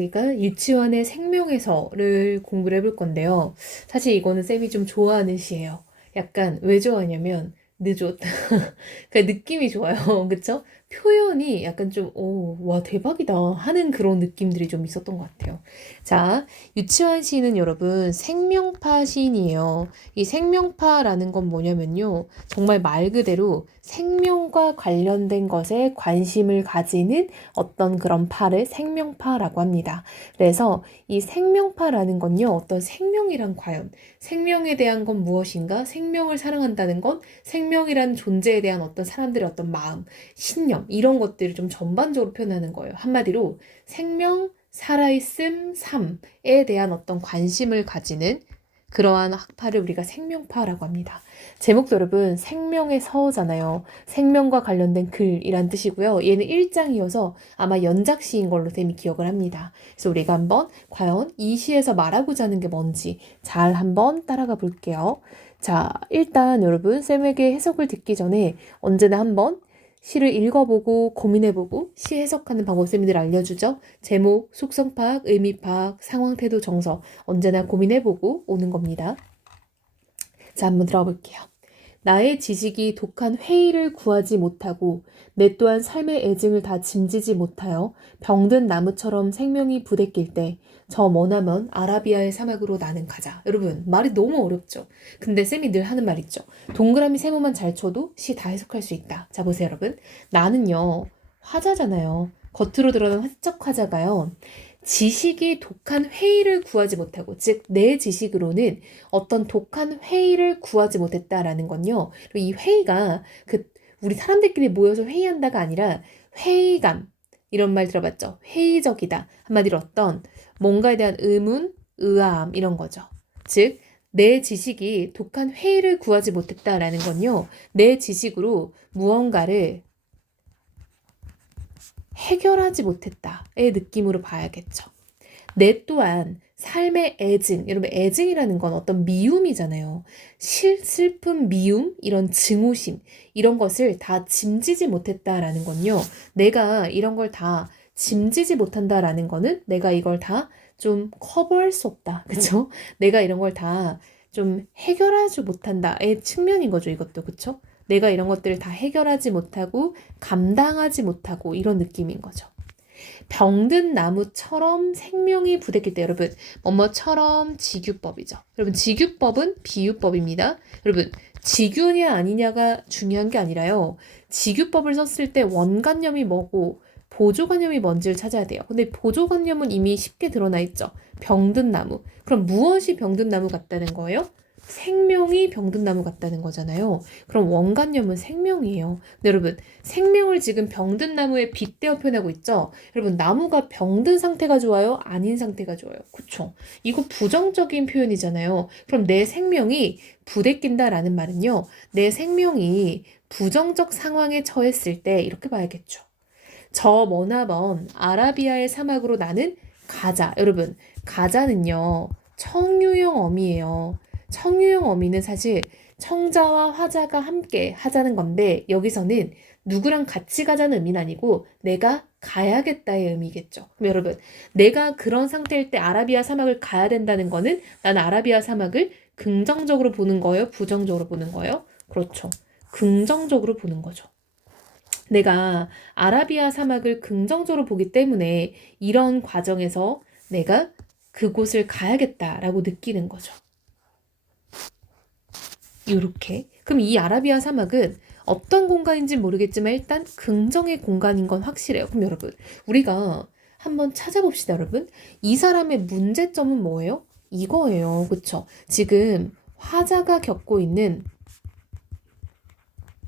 우리가 유치원의 생명에서를 공부를 해볼 건데요. 사실 이거는 쌤이 좀 좋아하는 시예요. 약간 왜 좋아하냐면 늦었. 그 느낌이 좋아요. 그쵸? 표현이 약간 좀, 오, 와, 대박이다 하는 그런 느낌들이 좀 있었던 것 같아요. 자, 유치원 시는 여러분 생명파 시인이에요. 이 생명파라는 건 뭐냐면요. 정말 말 그대로 생명과 관련된 것에 관심을 가지는 어떤 그런 파를 생명파라고 합니다. 그래서 이 생명파라는 건요, 어떤 생명이란 과연 생명에 대한 건 무엇인가? 생명을 사랑한다는 건 생명이란 존재에 대한 어떤 사람들의 어떤 마음, 신념, 이런 것들을 좀 전반적으로 표현하는 거예요. 한마디로 생명, 살아있음, 삶에 대한 어떤 관심을 가지는 그러한 학파를 우리가 생명파라고 합니다. 제목도 여러분 생명의 서잖아요. 생명과 관련된 글이란 뜻이고요. 얘는 1장이어서 아마 연작시인 걸로 쌤이 기억을 합니다. 그래서 우리가 한번 과연 이 시에서 말하고자 하는 게 뭔지 잘 한번 따라가 볼게요. 자, 일단 여러분 쌤에게 해석을 듣기 전에 언제나 한번 시를 읽어보고 고민해보고 시 해석하는 방법 쌤들 알려주죠. 제목, 속성 파악, 의미 파악, 상황, 태도, 정서 언제나 고민해보고 오는 겁니다. 자, 한번 들어볼게요. 나의 지식이 독한 회의를 구하지 못하고 내 또한 삶의 애증을 다 짐지지 못하여 병든 나무처럼 생명이 부대낄 때 저 머나먼 아라비아의 사막으로 나는 가자. 여러분 말이 너무 어렵죠. 근데 쌤이 늘 하는 말 있죠. 동그라미 세모만 잘 쳐도 시 다 해석할 수 있다. 자 보세요 여러분. 나는요 화자잖아요. 겉으로 드러난 화적 화자가요. 지식이 독한 회의를 구하지 못하고 즉 내 지식으로는 어떤 독한 회의를 구하지 못했다라는 건요. 이 회의가 우리 사람들끼리 모여서 회의한다가 아니라 회의감 이런 말 들어봤죠? 회의적이다. 한마디로 어떤 뭔가에 대한 의문, 의아함 이런 거죠. 즉 내 지식이 독한 회의를 구하지 못했다라는 건요. 내 지식으로 무언가를 해결하지 못했다의 느낌으로 봐야겠죠. 내 또한 삶의 애증, 여러분 애증이라는 건 어떤 미움이잖아요. 슬픔, 미움, 이런 증오심, 이런 것을 다 짐지지 못했다라는 건요. 내가 이런 걸 다 짐지지 못한다라는 거는 내가 이걸 다 좀 커버할 수 없다. 그쵸? 내가 이런 걸 다 좀 해결하지 못한다의 측면인 거죠. 이것도. 그쵸? 내가 이런 것들을 다 해결하지 못하고 감당하지 못하고 이런 느낌인 거죠. 병든 나무처럼 생명이 부대낄 때 여러분 뭐뭐처럼 직유법이죠. 여러분 직유법은 비유법입니다. 여러분 직유냐 아니냐가 중요한 게 아니라요. 직유법을 썼을 때 원관념이 뭐고 보조관념이 뭔지를 찾아야 돼요. 근데 보조관념은 이미 쉽게 드러나 있죠. 병든 나무. 그럼 무엇이 병든 나무 같다는 거예요? 생명이 병든 나무 같다는 거잖아요. 그럼 원관념은 생명이에요. 근데 여러분 생명을 지금 병든 나무에 빗대어 표현하고 있죠. 여러분 나무가 병든 상태가 좋아요? 아닌 상태가 좋아요? 그쵸? 이거 부정적인 표현이잖아요. 그럼 내 생명이 부대낀다라는 말은요. 내 생명이 부정적 상황에 처했을 때 이렇게 봐야겠죠. 저 머나먼 아라비아의 사막으로 나는 가자. 여러분 가자는요. 청유형 어미예요. 청유형 어미는 사실 청자와 화자가 함께 하자는 건데 여기서는 누구랑 같이 가자는 의미는 아니고 내가 가야겠다의 의미겠죠. 그럼 여러분 내가 그런 상태일 때 아라비아 사막을 가야 된다는 거는 나는 아라비아 사막을 긍정적으로 보는 거예요? 부정적으로 보는 거예요? 그렇죠. 긍정적으로 보는 거죠. 내가 아라비아 사막을 긍정적으로 보기 때문에 이런 과정에서 내가 그곳을 가야겠다라고 느끼는 거죠. 이렇게. 그럼 이 아라비아 사막은 어떤 공간인지 모르겠지만 일단 긍정의 공간인 건 확실해요. 그럼 여러분, 우리가 한번 찾아봅시다, 여러분. 이 사람의 문제점은 뭐예요? 이거예요. 그쵸? 지금 화자가 겪고 있는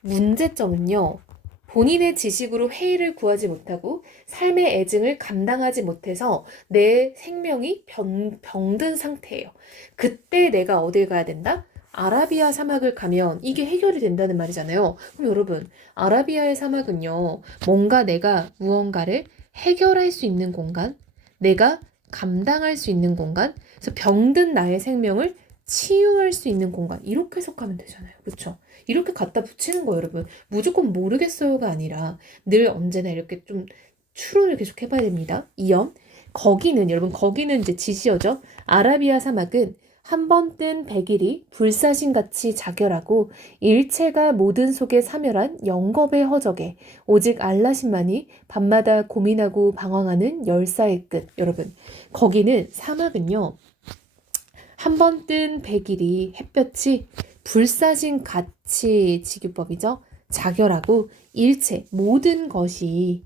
문제점은요. 본인의 지식으로 회의를 구하지 못하고 삶의 애증을 감당하지 못해서 내 생명이 병든 상태예요. 그때 내가 어딜 가야 된다? 아라비아 사막을 가면 이게 해결이 된다는 말이잖아요. 그럼 여러분, 아라비아의 사막은요. 뭔가 내가 무언가를 해결할 수 있는 공간, 내가 감당할 수 있는 공간, 그래서 병든 나의 생명을 치유할 수 있는 공간, 이렇게 해석하면 되잖아요. 그렇죠? 이렇게 갖다 붙이는 거예요, 여러분. 무조건 모르겠어요가 아니라 늘 언제나 이렇게 좀 추론을 계속 해봐야 됩니다. 2연 거기는 여러분 거기는 이제 지시어죠. 아라비아 사막은 한 번 뜬 백일이 불사신같이 자결하고 일체가 모든 속에 사멸한 영겁의 허적에 오직 알라신만이 밤마다 고민하고 방황하는 열사의 끝. 여러분 거기는 사막은요. 한 번 뜬 백일이 햇볕이 불사신같이 지규법이죠. 자결하고 일체 모든 것이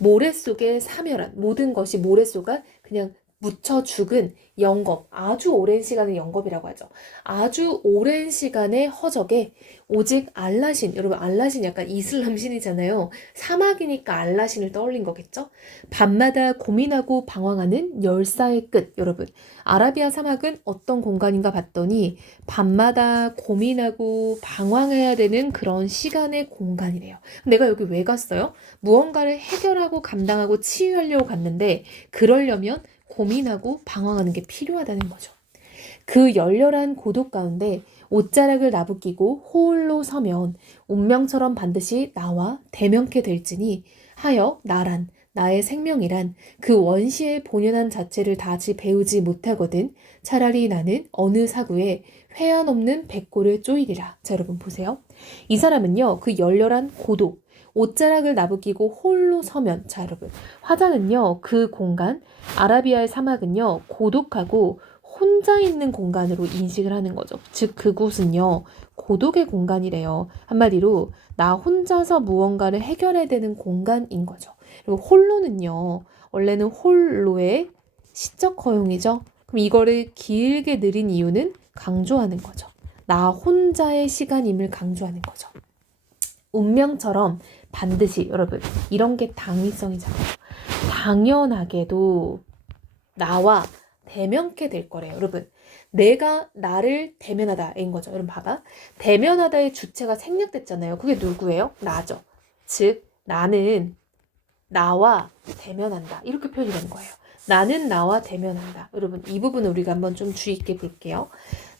모래 속에 사멸한 모든 것이 모래 속에 그냥 묻혀 죽은 영겁, 아주 오랜 시간의 영겁이라고 하죠. 아주 오랜 시간의 허적에 오직 알라신, 여러분 알라신 약간 이슬람 신이잖아요. 사막이니까 알라신을 떠올린 거겠죠? 밤마다 고민하고 방황하는 열사의 끝. 여러분 아라비아 사막은 어떤 공간인가 봤더니 밤마다 고민하고 방황해야 되는 그런 시간의 공간이래요. 내가 여기 왜 갔어요? 무언가를 해결하고 감당하고 치유하려고 갔는데 그러려면 고민하고 방황하는 게 필요하다는 거죠. 그 열렬한 고독 가운데 옷자락을 나부끼고 홀로 서면 운명처럼 반드시 나와 대면케 될지니 하여 나란 나의 생명이란 그 원시의 본연한 자체를 다시 배우지 못하거든 차라리 나는 어느 사구에 회한 없는 백골에 쪼이리라. 자 여러분 보세요. 이 사람은요 그 열렬한 고독 옷자락을 나부끼고 홀로 서면 자 여러분 화자는요 그 공간 아라비아의 사막은요 고독하고 혼자 있는 공간으로 인식을 하는 거죠. 즉 그곳은요 고독의 공간이래요. 한마디로 나 혼자서 무언가를 해결해야 되는 공간인 거죠. 그리고 홀로는요 원래는 홀로의 시적 허용이죠. 그럼 이거를 길게 느린 이유는 강조하는 거죠. 나 혼자의 시간임을 강조하는 거죠. 운명처럼 반드시 여러분 이런 게 당위성이잖아요. 당연하게도 나와 대면케 될 거래요. 여러분 내가 나를 대면하다인 거죠. 여러분 봐봐. 대면하다의 주체가 생략됐잖아요. 그게 누구예요? 나죠. 즉 나는 나와 대면한다. 이렇게 표현이 되는 거예요. 나는 나와 대면한다. 여러분 이 부분을 우리가 한번 좀 주의 있게 볼게요.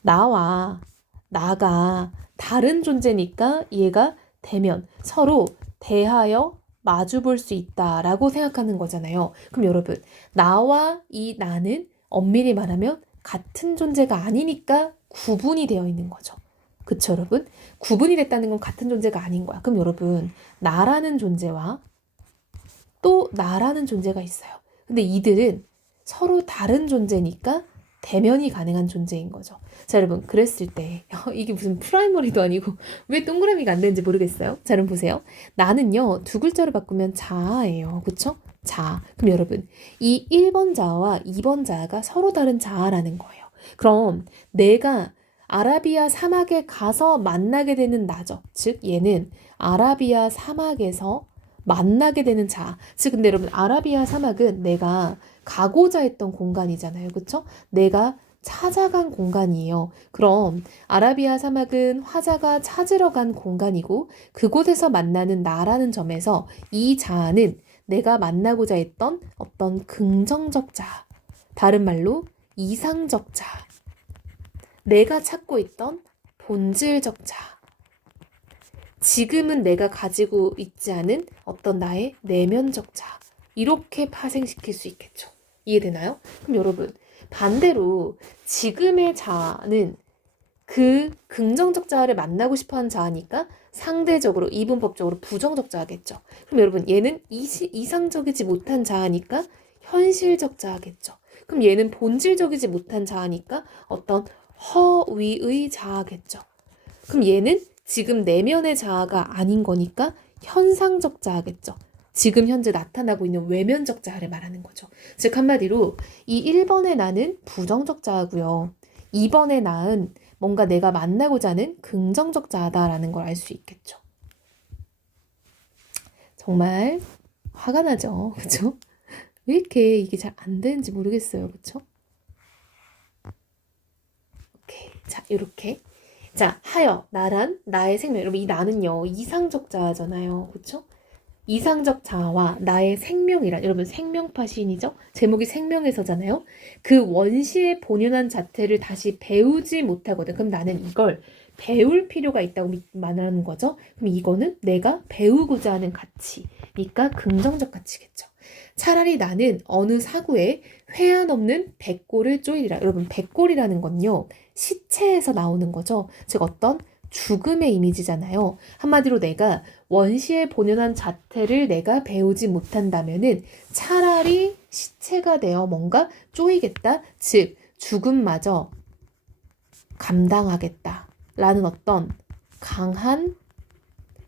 나와 나가 다른 존재니까 얘가 대면, 서로 대하여 마주 볼 수 있다라고 생각하는 거잖아요. 그럼 여러분, 나와 이 나는 엄밀히 말하면 같은 존재가 아니니까 구분이 되어 있는 거죠. 그쵸, 여러분? 구분이 됐다는 건 같은 존재가 아닌 거야. 그럼 여러분, 나라는 존재와 또 나라는 존재가 있어요. 근데 이들은 서로 다른 존재니까 대면이 가능한 존재인 거죠. 자 여러분 그랬을 때 이게 무슨 프라이머리도 아니고 왜 동그라미가 안 되는지 모르겠어요. 자 여러분 보세요. 나는요 두 글자로 바꾸면 자아예요. 그쵸? 자아. 그럼 여러분 이 1번 자아와 2번 자아가 서로 다른 자아라는 거예요. 그럼 내가 아라비아 사막에 가서 만나게 되는 나죠. 즉 얘는 아라비아 사막에서 만나게 되는 자아. 즉 근데 여러분 아라비아 사막은 내가 가고자 했던 공간이잖아요. 그쵸? 내가 찾아간 공간이에요. 그럼 아라비아 사막은 화자가 찾으러 간 공간이고 그곳에서 만나는 나라는 점에서 이 자아는 내가 만나고자 했던 어떤 긍정적 자아, 다른 말로 이상적 자아, 내가 찾고 있던 본질적 자아, 지금은 내가 가지고 있지 않은 어떤 나의 내면적 자아, 이렇게 파생시킬 수 있겠죠. 이해되나요? 그럼 여러분 반대로 지금의 자아는 그 긍정적 자아를 만나고 싶어하는 자아니까 상대적으로 이분법적으로 부정적 자아겠죠. 그럼 여러분 얘는 이상적이지 못한 자아니까 현실적 자아겠죠. 그럼 얘는 본질적이지 못한 자아니까 어떤 허위의 자아겠죠. 그럼 얘는 지금 내면의 자아가 아닌 거니까 현상적 자아겠죠. 지금 현재 나타나고 있는 외면적 자아를 말하는 거죠. 즉 한마디로 이 1번의 나는 부정적 자아고요. 2번의 나는 뭔가 내가 만나고자 하는 긍정적 자아다라는 걸 알 수 있겠죠. 정말 화가 나죠. 그렇죠? 왜 이렇게 이게 잘 안 되는지 모르겠어요. 그렇죠? 오케이. 자, 이렇게. 자, 하여 나란 나의 생명. 여러분 이 나는요. 이상적 자아잖아요. 그렇죠? 이상적 자아와 나의 생명이란 여러분 생명파 시인이죠? 제목이 생명에서잖아요. 그 원시의 본연한 자태를 다시 배우지 못하거든. 그럼 나는 이걸 배울 필요가 있다고 말하는 거죠. 그럼 이거는 내가 배우고자 하는 가치니까 긍정적 가치겠죠. 차라리 나는 어느 사구에 회한 없는 백골을 쪼이리라. 여러분, 백골이라는 건요, 시체에서 나오는 거죠. 즉 어떤 죽음의 이미지잖아요. 한마디로 내가 원시에 본연한 자태를 내가 배우지 못한다면은 차라리 시체가 되어 뭔가 쪼이겠다. 즉 죽음마저 감당하겠다. 라는 어떤 강한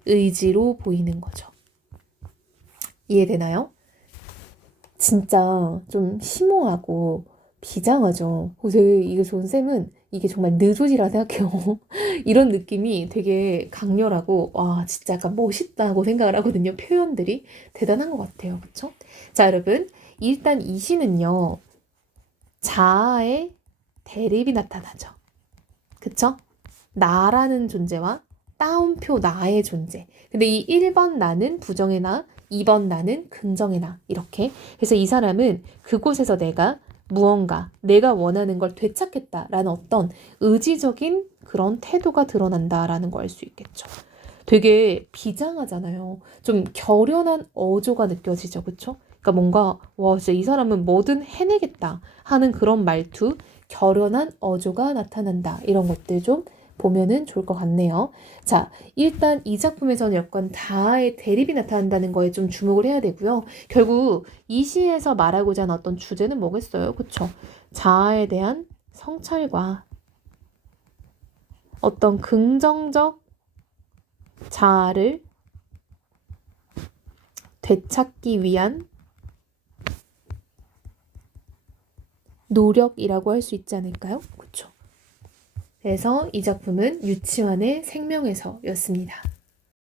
의지로 보이는 거죠. 이해되나요? 진짜 좀 심오하고 비장하죠. 그래서 이게 존 쌤은 이게 정말 느조지라 생각해요. 이런 느낌이 되게 강렬하고 와 진짜 약간 멋있다고 생각을 하거든요. 표현들이 대단한 것 같아요. 그쵸? 자 여러분 일단 이 시는요. 자아의 대립이 나타나죠. 그쵸? 나라는 존재와 따옴표 나의 존재. 근데 이 1번 나는 부정의 나, 2번 나는 긍정의 나. 이렇게. 그래서 이 사람은 그곳에서 내가 무언가, 내가 원하는 걸 되찾겠다라는 어떤 의지적인 그런 태도가 드러난다라는 걸 알 수 있겠죠. 되게 비장하잖아요. 좀 결연한 어조가 느껴지죠. 그쵸? 그러니까 뭔가 와 진짜 이 사람은 뭐든 해내겠다 하는 그런 말투, 결연한 어조가 나타난다. 이런 것들 좀 보면은 좋을 것 같네요. 자, 일단 이 작품에서는 약간 다의 대립이 나타난다는 거에 좀 주목을 해야 되고요. 결국 이 시에서 말하고자 하는 어떤 주제는 뭐겠어요? 그쵸? 자아에 대한 성찰과 어떤 긍정적 자아를 되찾기 위한 노력이라고 할 수 있지 않을까요? 그쵸? 그래서 이 작품은 유치원의 생명에서였습니다.